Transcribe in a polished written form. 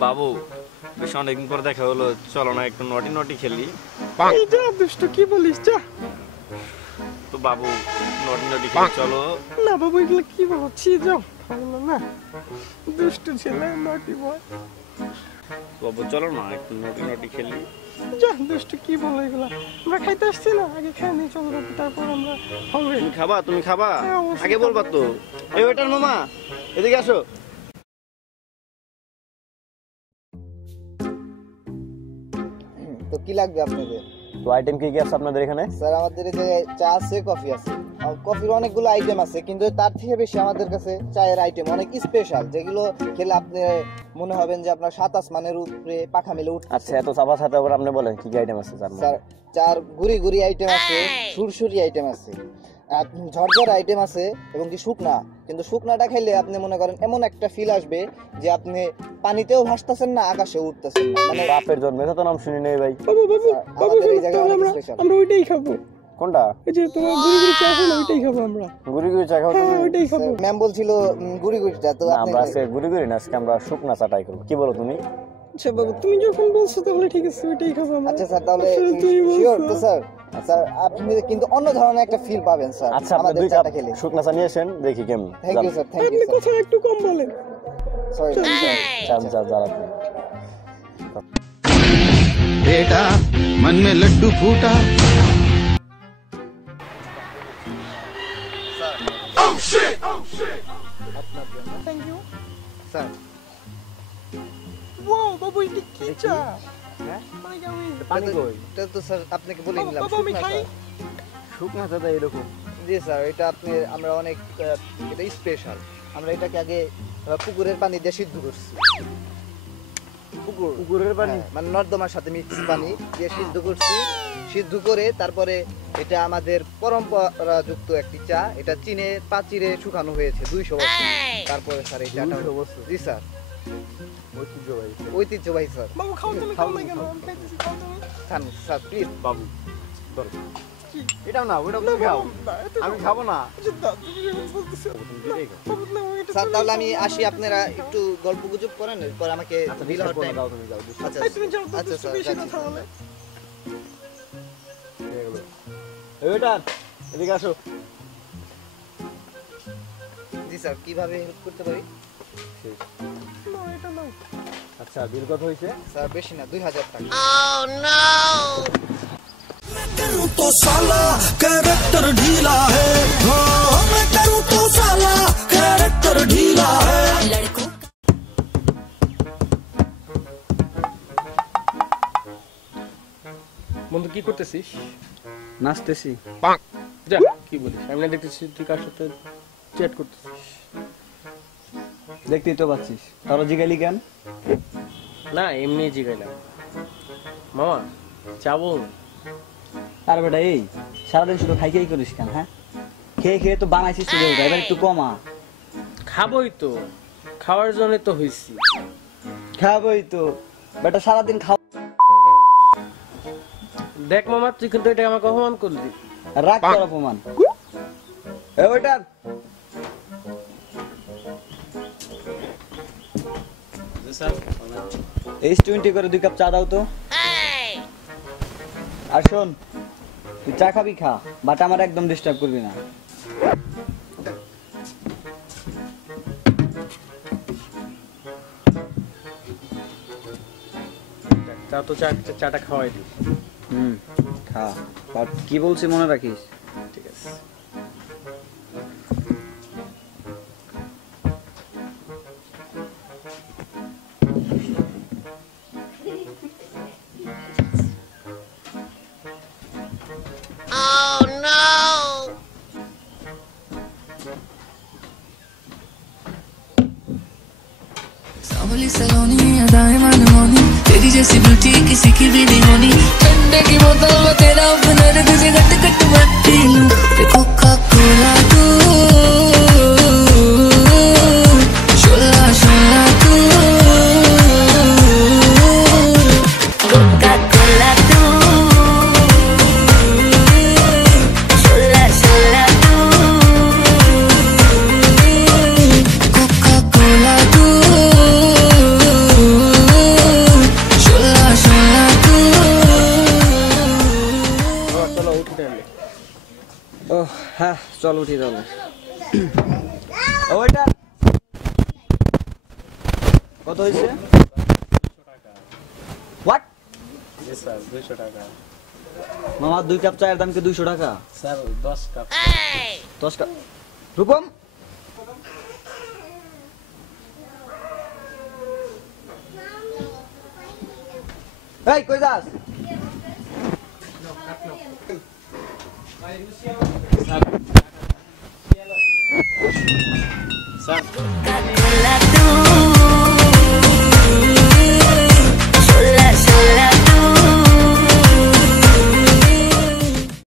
বাবু বেশ অনেকদিন পর দেখা হলো, চলো না একটু নটি নটি খেলি। এই যা দুষ্ট কি বলিস যা। তো বাবু নটি নটি খেলি চলো। না বাবু এগুলো কি বলছি, যাও ভালো না, দুষ্ট ছেলে নটি বয়। বাবু চলো না একটু নটি নটি খেলি। যা দুষ্ট কি বলো এগুলা, আমরা খাইতে আসছি না, আগে খেয়ে নিই চলো বাবু, তারপর আমরা হবে। তুমি খাবা? তুমি খাবা? হ্যাঁ, অবশ্যই আগে বলবা তো। এই ওয়েটার মামা এদিকে আসো। তো কি লাগবে আপনাদের? তো আইটেম কি কি আছে আপনাদের এখানে? স্যার আমাদের এই জায়গায় চা আছে, কফি আছে। কফির অনেকগুলো আইটেম আছে, কিন্তু তার থেকে বেশি আমাদের কাছে চায়ের আইটেম অনেক স্পেশাল, যেগুলো খেলে আপনি মনে হবেন যে আপনার 7 আসমানের উপরে পাখা মেলে উঠছে। আচ্ছা এত চাপা ছাতা করে আপনি বলেন কি কি আইটেম আছে স্যার? স্যার চার গুড়ি গুড়ি আইটেম আছে, সুরসুরি আইটেম আছে, আর ঝরঝর আইটেম আছে, এবং কি শুকনা। কিন্তু শুকনাটা খেলে আপনি মনে করেন এমন একটা ফিল আসবে যে আপনি পানিতেও ভাসতেছেন না, আকাশে উঠতেছেন না। মানে বাপের জন্মে তো নাম শুনি নেই ভাই। বাবু বাবু বাবু আমাদের এই জায়গায় অনেক আমরা স্পেশাল। আমরা ওইটাই খাবো। কোনটা? এই যে তোমার গুড়ি গুড়ি চা আছে না, ওইটাই খাবো আমরা। গুড়ি গুড়ি চা খাও হ্যাঁ তুমি? ওইটাই খাবো। ম্যাম বলছিল গুড়ি গুড়িটা, তো না, আপনি আমরা আজকে গুড়ি গুড়ি না, আজকে আমরা শুকনা চা ট্রাই করবো। কি বলো তুমি? আচ্ছা বাবু তুমি যখন বলছো তাহলে ঠিক আছে, ওইটাই খাবো আমরা। আচ্ছা স্যার তাহলে আসলে তুমি শিওর বলছো। তো স্যার? স্যার আপনি কিন্তু অন্য ধরনের একটা ফিল পাবেন স্যার আচ্ছা আপনি আমাদের 2 কাপ চাটা খেলে। শুকনা চা নিয়ে আসেন, দেখি কেমন। থ্যাংক ইউ স্যার, থ্যাংক আপনি ইউ স্যার। কথা একটু কম বলেন। সরি চান চা জ্বালাতে। बेटा मन में लड्डू फूटा। Thank you sir. ওয়াও বাবু এটা কি চা? হ্যাঁ? মানে কি আমি পানি কই? এটা তো স্যার আপনাকে বলে বাবু, দিলাম বাবু, আমি শুকনা খাই। চা। শুকনা চাটা এরকম। জি স্যার, এটা আমরা অনেক এটা স্পেশাল। আমরা এটাকে আগে পুকুরের পানি দিয়ে সিদ্ধ করছি। পুকুরের পানি? হ্যাঁ, মানে নর্দমার সাথে মিক্স পানি দিয়ে সিদ্ধ করছি। সিদ্ধ করে তারপরে এটা আমাদের পরম্পরাযুক্ত একটি চা, এটা চীনের প্রাচীরে শুকানো হয়েছে 200 বছর। তারপরে স্যার এই চাটা 200 বছর? জি স্যার, ঐতিহ্যবাহী। ঐতিহ্যবাহী স্যার। বাবু খাও তুমি, খাও না কেন? আমি খাইতেছি, খাও তুমি। খান স্যার প্লিজ। বাবু ধরো। কি? এটাও না, ওইটাও না তুমি খাও। বাবু, না, এটা আমি খাবো না। আচ্ছা, দাও, তুমি যেমন বলতেছো। তুমি যেটাই খাও। বাবু, না, এটা স্যার তুমি তাহলে আমি খাও। আসি, আপনারা একটু গল্প গুজব করেন, এরপর আমাকে আচ্ছা বিল ঠিক হওয়ার আছে, টাইম। দাও তুমি যাও। বুঝছো? আচ্ছা এই, তুমি যাও তো, আচ্ছা দুষ্টু স্যার, বেশি যাচ্ছি কথা বলে। হয়ে গেল। এই ওয়েটার এদিকে আসো। জি স্যার, কিভাবে হেল্প করতে পারি? না, এটা নাও। আচ্ছা বিল কত হয়েছে? স্যার বেশি না, 2000 টাকা। करूं तो साला कैरेक्टर ढीला है, हाँ मैं करूं तो साला कैरेक्टर ढीला है। বন্ধু কি করতেছিস? নাচতেছি। যা, কি বলিস? আমি না দেখতেছি তুই কার সাথে চ্যাট করতেছিস। দেখতেই তো পাচ্ছিস, তারা জিগাইলি কেন? না এমনি জিগাইলাম। মামা যাবো। আর বেটা এই সারাদিন শুধু খাই খাই করিস কেন? হ্যাঁ খেয়ে খেয়ে তো বানাইছিস শুধু, এবার একটু কমা। খাবোই তো, খাওয়ার জন্য তো হইছি। খাবই তো বেটা, সারাদিন খাও। দেখ মামা, তুই কিন্তু এটা আমাকে অপমান করলি। রাগ কর অপমান। এ ওইটা H20 করে 2 কাপ চা দাও তো। আর শোন, তুই চা খাবি খা, বাট আমার একদম ডিস্টার্ব করবি না। তা তো চাটা খাওয়াই দিই। খা, বাট কি বলছি মনে রাখিস। ঠিক আছে। सांवली सलोनी अदाएं मनमोनी, तेरी जैसी ब्यूटी किसी की भी नहीं होनी। ठंडे की बोतल में तेरा अपना तुझे गट गट मत पी लूं। कोका कोला तू, शोला शोला तू, कोका कोला तू, शोला शोला तू, कोका कोला तू, চল উঠি তাহলে ওইটা কত হয়েছে হোয়াট স্যার 200 টাকা মামা 2 কাপ চায়ের দাম কি 200 টাকা স্যার 10 কাপ 10 কাপ রূপম এই কই যাস স্যার Coca-Cola tú